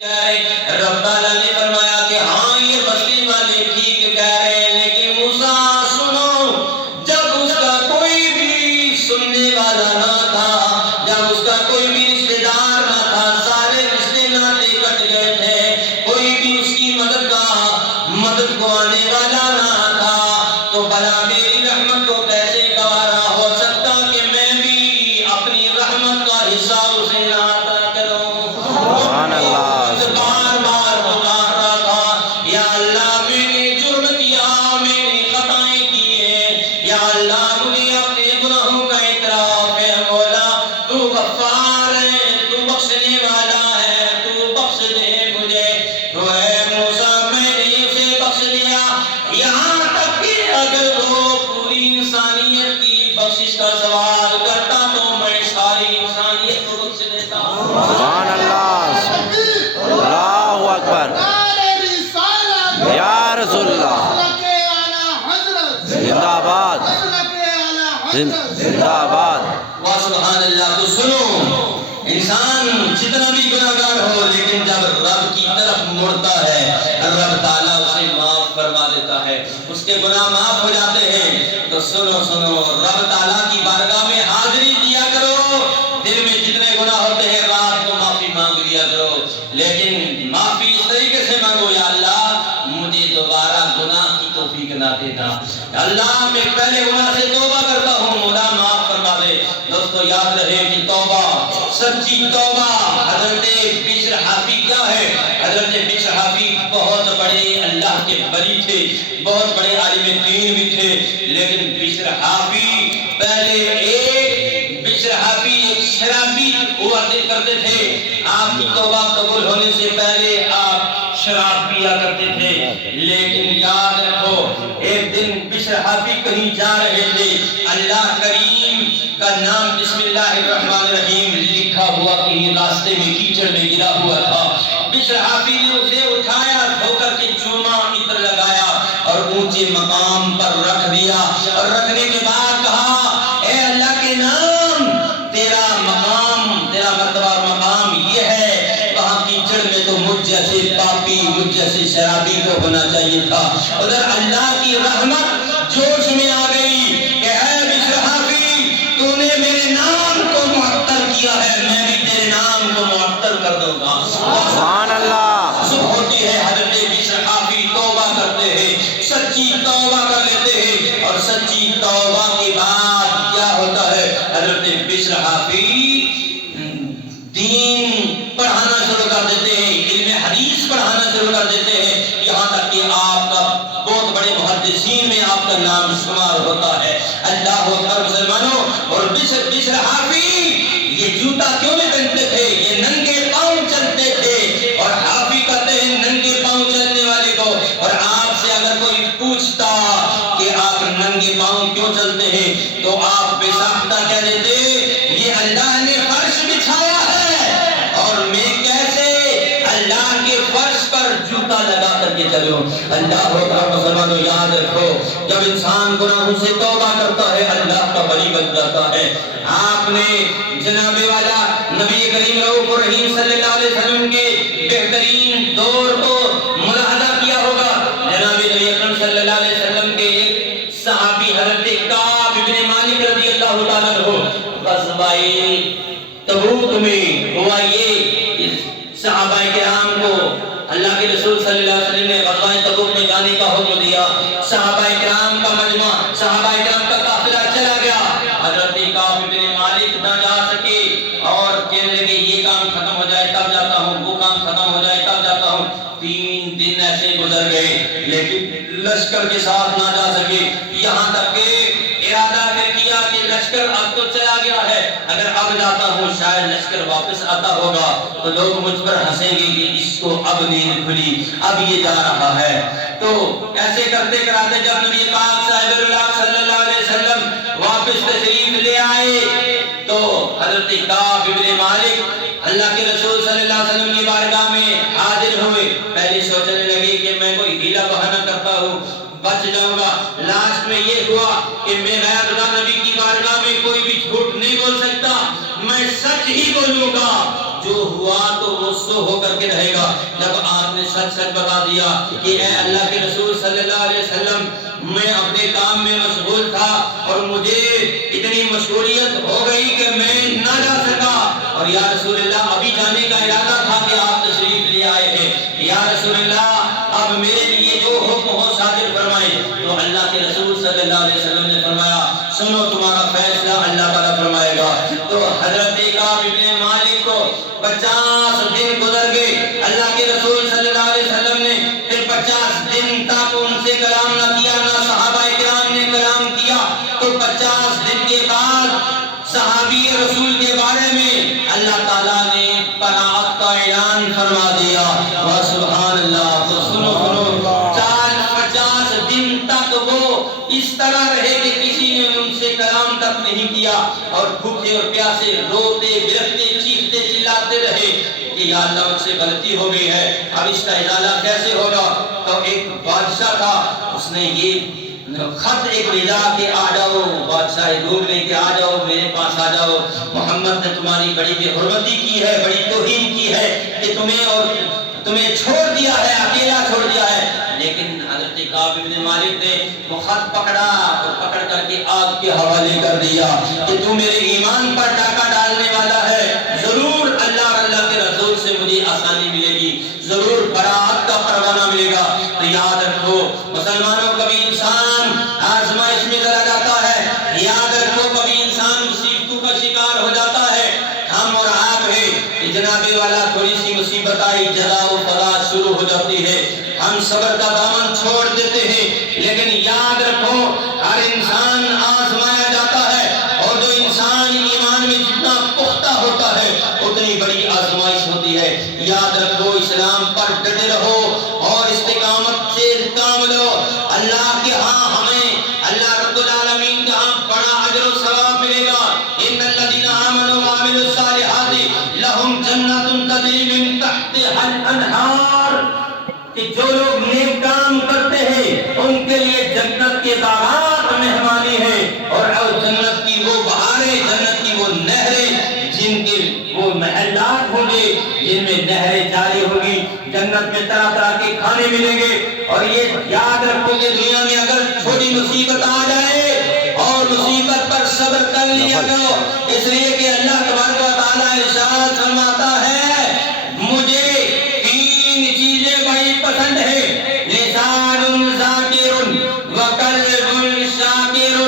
رب تعالیٰ نے فرمایا کہ ہاں یہ بستی والے ٹھیک کہہ رہے ہیں، لیکن موسیٰ سنو، جب اس کا کوئی بھی سننے والا نہ تھا، جب اس کا کوئی بھی رشتہ دار نہ تھا، سارے رشتے ناطے کٹ گئے تھے، کوئی بھی اس کی مدد کو آنے والا نہ تھا، تو بھلا میری رحمت کو کیسے گوارا ہو سکتا کہ میں بھی اپنی رحمت کا حصہ اسے نہ عطا کروں۔ سبحان اللہ۔ بار بار پکار رہا تھا، یا اللہ میں نے جرم کیا، میں نے خطائیں کی ہیں، یا اللہ مجھے اپنے گناہوں کا اعتراف ہے، مولا تو غفار ہے، تو بخشنے والا ہے، تو بخش دے مجھے۔ تو اے موسیٰ میں نے اسے بخش دیا، یہاں تک کہ اگر وہ پوری انسانیت کی بخشش کا سوال کرتا تو میں ساری انسانیت کو بخش دیتا۔ سبحان اللہ، اللہ اکبر، یا رسول اللہ، زندہ آباد، زندہ آباد۔ واہ سبحان اللہ۔ تو سنو، انسان جتنا بھی گناہگار ہو، لیکن جب رب کی طرف مڑتا ہے، رب تعالیٰ اسے معاف فرما دیتا ہے، اس کے گناہ معاف ہو جاتے ہیں۔ تو سنو رب تعالیٰ کی بارگاہ میں حاضری دیا کرو، دن میں جتنے گناہ ہوتے ہیں رات کو معافی مانگ لیا کرو، لیکن معافی اس طریقے سے مانگو، یا اللہ مجھے دوبارہ گناہ کی توفیق نہ دینا، اللہ میں پہلے گناہ سے توبہ کرتا ہوں، مولا معاف فرما دے۔ دوستو یاد رہے کہ توبہ، سچی توبہ، حضرت بشر حافی کیا ہے؟ حضرت بشر حافی بہت بڑے اللہ کے ولی تھے، بہت بڑے عالم دین بھی تھے، لیکن بشر حافی پہلے بشر حافی ایک شرابی ہوا کرتے تھے، آپ کی توبہ قبول ہونے سے پہلے آپ شراب پیا کرتے تھے، لیکن یاد رکھو ایک دن بشر حافی کہیں جا رہے تھے، اللہ کریم کا نام بسم اللہ الرحمن الرحیم لکھا ہوا کہیں راستے میں کیچڑ میں گرا ہوا تھا، بشر حافی نے اسے اٹھایا، دھو کر کے چوما، عطر لگایا اور اونچے مقام پر رکھ دیا، اور رکھنے کے بعد کہا اے اللہ کے نام، تیرا مقام، تیرا مرتبہ اور مقام یہ ہے، وہاں کیچڑ میں تو مجھ جیسے پاپی، مجھ جیسے شرابی کو ہونا چاہیے تھا۔ ادھر اللہ کی رحمت جوش میں آ گئی کہ اے بشر حافی، تو نے میرے نام کو معطل کیا ہے، میں بھی تیرے نام کو معطل کر دوں گا۔ سبحان اللہ۔ صبح ہوتی ہے، حضرت بشر حافی توبہ کرتے ہیں، سچی توبہ کر لیتے ہیں، اور سچی توبہ کے بعد کیا ہوتا ہے؟ حضرت بشر حافی دین پڑھانا شروع کر دیتے ہیں، علم حدیث پڑھانا شروع کر دیتے ہیں، یہاں تک کہ آپ کا بہت بڑے محدثین میں آپ کا نام شمار ہوتا ہے۔ اللہ اکبر مسلمانوں۔ اور بشر حافی یہ جوتا کیوں نہیں پہنتے تھے؟ یہ ننگے پاؤں چلتے تھے، اور حافی کہتے ہیں ننگے پاؤں چلنے والے کو، اور آپ سے اگر کوئی پوچھتا کہ آپ ننگے پاؤں کیوں چلتے ہیں تو آپ بے ساختہ کہہ دیتے یہ اللہ نے فرش بچھایا ہے، اور میں کیسے اللہ کے فرش پر جوتا لگا کر کے چلوں۔ اللہ اکبر مسلمانوں، یاد رکھو جب انسان گناہوں سے توبہ کرتا ہے اللہ کا ولی بن جاتا ہے۔ آپ نے جناب والا نبی کریم رؤوف الرحیم صلی اللہ علیہ وسلم کے بہترین دور کو ملاحظہ کیا ہوگا، جناب نبی اکرم صلی اللہ علیہ وسلم کے ایک صحابی حضرت کعب بن مالک رضی اللہ تعالیٰ عنہ غزوہ تبوک میں ہوا یہ، صحابہ کرام کو اللہ کے رسول صلی اللہ علیہ وسلم نے غزوہ تبوک میں جانے کا حکم دیا، صحابہ کرام کا مجمع، صحابہ کرام کا قافلہ چلا گیا، حضرت کعب بن مالک نہ جا سکے، اور کہنے لگے یہ کام ختم ہو جائے تب جاتا ہوں، وہ کام ختم ہو جائے تب جاتا ہوں۔ 3 دن ایسے گزر گئے، لیکن لشکر کے ساتھ نہ جا سکے، یہاں تک کہ ارادہ پھر کیا کہ لشکر اب تو چلا گیا ہے، اگر اب جاتا ہوں شاید لشکر واپس آتا ہوگا تو لوگ مجھ پر ہنسیں گے کہ اس کو اب نیند کھلی، اب یہ جا رہا ہے۔ تو ایسے کرتے کراتے جب نبی پاک صاحب اللہ صلی اللہ علیہ وسلم واپس تشریف لے آئے تو حضرت کعب بن مالک اللہ کے رسول صلی اللہ علیہ وسلم کی بارگاہ میں حاضر ہوئے، پہلے سوچنے لگے کہ میں کوئی ہیلا بہانہ کرتا ہوں بچ جاؤں گا، لاسٹ میں یہ ہوا کہ میں غیر خدا نبی کی بارگاہ میں کوئی بھی جھوٹ نہیں بول سکتا، میں سچ ہی بولوں گا، جو ہوا تو وہ تو ہو کر کے رہے گا جب آپ نے سچ سچ بتا دیا کہ اے اللہ کے رسول صلی اللہ علیہ وسلم میں اپنے کام میں مشغول تھا اور مجھے اتنی مشغولیت ہو گئی کہ میں نہ جا سکا، اور یا رسول اللہ ابھی جانے کا ارادہ تھا کہ آپ تشریف لے آئے ہیں، یا رسول اللہ اب میرے لیے جو حکم ہو صادر فرمائے۔ تو اللہ کے رسول صلی اللہ علیہ وسلم نے فرمایا سنو تمہارا فیصلہ اللہ تعالیٰ فرمائے گا۔ تو حضرت کعب بن مالک کو 50 دن گزر گئے، اللہ کے رسول صلی اللہ علیہ وسلم نے پھر 50 دن تک ان سے کلام نہ کیا، نہ صحابہ کرام نے کلام کیا۔ تو 50 دن کے بعد صحابی رسول کے بارے میں اللہ تعالیٰ نے براءت کا اعلان فرما دیا۔ سبحان اللہ۔ تو سنو 50 دن تک وہ اس طرح رہے کہ کسی نے ان سے کلام تک نہیں کیا، اور بھوکے اور پیاسے روتے بلکتے چیختے چلاتے رہے کہ یا اللہ مجھ سے غلطی ہو گئی ہے، اب اس کا ازالہ کیسے ہوگا؟ تو ایک بادشاہ تھا، اس نے یہ خط ایک بھیجا کہ آ جاؤ، بادشاہ ڈھونڈ لے کہ آ جاؤ میرے پاس آ جاؤ، محمد نے تمہاری بڑی بے حرمتی کی ہے، بڑی توہین کی ہے کہ تمہیں چھوڑ دیا ہے، اکیلا چھوڑ دیا ہے۔ لیکن حضرت کعب بن مالک نے وہ خط پکڑا اور پکڑ کر کے آگ کے حوالے کر دیا کہ تو میرے ایمان پر ڈاکہ ڈالنے والا ہے، ضرور اللہ اور اللہ کے رسول سے مجھے آسانی ملے گی، ضرور براءت کا پروانہ ملے گا۔ تو یاد رکھو مسلمانوں، کبھی انسان آزمائش میں چلا جاتا ہے، یاد رکھو کبھی انسان مصیبتوں کا شکار ہو جاتا ہے۔ ہم اور آپ ہیں کہ جناب والا تھوڑی سی مصیبت آئی، جزا و فضا شروع ہو جاتی ہے، ہم صبر کا دامن چھوڑ دیتے ہیں۔ لیکن یاد رکھو ہر انسان آزمایا جاتا ہے، اور جو انسان ایمان میں جتنا پختہ ہوتا ہے اتنی بڑی آزمائش ہوتی ہے۔ یاد رکھو اسلام پر ڈٹے رہو اور استقامت سے کام لو، اللہ کے ہاں ہمیں اللہ رب العالمین کا بڑا اجر و ثواب ملے گا۔ ان الذین آمنوا وعملوا الصالحات لهم جنات تجری من تحتها الانہار، کہ جو لوگ نیک کام کرتے ہیں ان کے لیے جنت کے باغات مہمانی ہے، اور جنت کی وہ بہاریں، جنت کی وہ نہریں، جن کے وہ محلات ہوں گے جن میں نہریں جاری ہوگی، جنت میں طرح طرح کے کھانے ملیں گے۔ اور یہ یاد رکھو کہ دنیا میں اگر چھوٹی مصیبت آ جائے اور مصیبت پر صبر کر لیا کرو، اس لیے کہ اللہ تبارک و تعالیٰ ارشاد فرماتا ہے مجھے 3 چیزیں بڑی پسند ہے، لسان ذاکر وقلب شاکر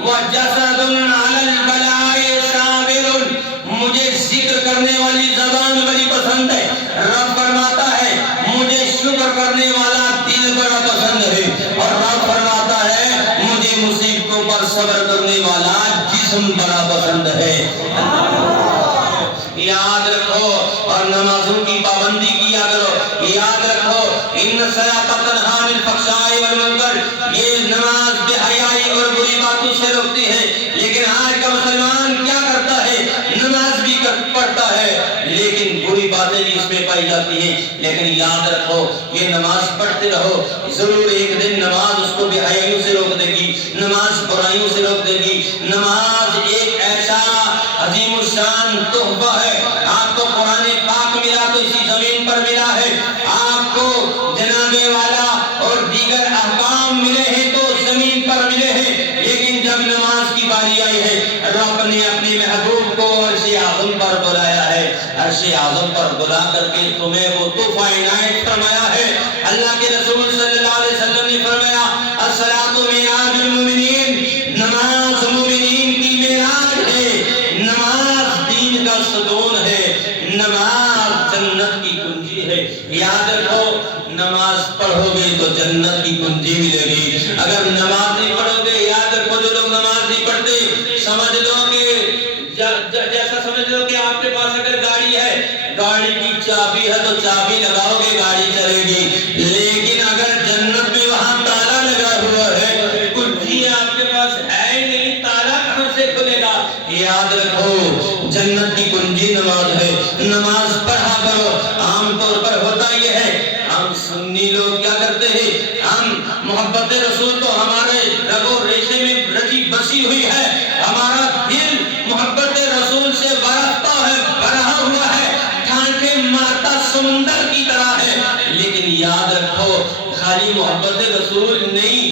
وجسد علی البلاء صابر، مجھے ذکر کرنے والی زبان بڑی پسند ہے، رب فرماتا ہے مجھے شکر کرنے والا دل بڑا پسند ہے، اور رب فرماتا ہے مجھے مصیبتوں پر صبر کرنے والا جسم بڑا پسند ہے۔ یاد رکھو، اور نمازوں کی پابندی کیا کرو۔ یاد رکھو ان الصلاۃ تنہی عن الفحشاء والمنکر، یہ نماز بے حیائی اور بری باتوں سے روکتی ہے۔ لیکن آج کا مسلمان کیا کرتا ہے؟ نماز بھی پڑھتا ہے لیکن بری باتیں بھی اس میں پائی جاتی ہیں۔ لیکن یاد رکھو یہ نماز پڑھتے رہو، ضرور ایک دن نماز اس کو بے حیائیوں سے روک دے گی، نماز برائیوں سے روک دے گی۔ نماز ایک ایسا عظیم الشان تحفہ ہے، آپ کو قرآن پاک ملا تو اسی زمین پر ملا ہے، آپ کو جناب والا اور دیگر احکام ملے ہیں تو زمین پر ملے ہیں، لیکن جب نماز کی باری آئی ہے رب نے اپنے محبوب کو عرش اعظم پر بلایا ہے، عرش اعظم پر بلا کر کے تمہیں وہ تحفہ عنایت فرمایا ہے۔ اللہ کے رسول صلی اللہ علیہ وسلم نے فرمایا الصلاۃ معراج المؤمنین، نماز مومنین کی معراج ہے، نماز دین کا ستون ہے، نماز جنت کی کنجی ہے۔ یاد رکھو نماز پڑھو گے تو جنت کی کنجی ملے گی، اگر نماز نہیں پڑھو گے، یاد رکھو جو لوگ نماز نہیں پڑھتے سمجھ لو کہ جیسا سمجھ لو کہ آپ کے پاس اگر گاڑی ہے، گاڑی کی چابی ہے تو چابی لگاؤ گے گاڑی چلے گی، لیکن اگر جنت میں وہاں تالا لگا ہوا ہے، کنجی آپ کے پاس ہے ہی نہیں، تالا کہاں سے کھلے گا؟ یاد رکھو جنت کی کنجی نماز ہے، نماز پڑھا کرو۔ عام طور پر ہوتا یہ ہے ہم سنی لوگ کیا کرتے ہیں، ہم محبت رسول تو ہمارے رگ و ریشے میں رچی بسی ہوئی ہے، ہمارا دل محبت رسول سے برستا ہے، بھرا ہوا ہے، ٹھانکے مارتا سو لیکن یاد رکھو خالی محبت رسول نہیں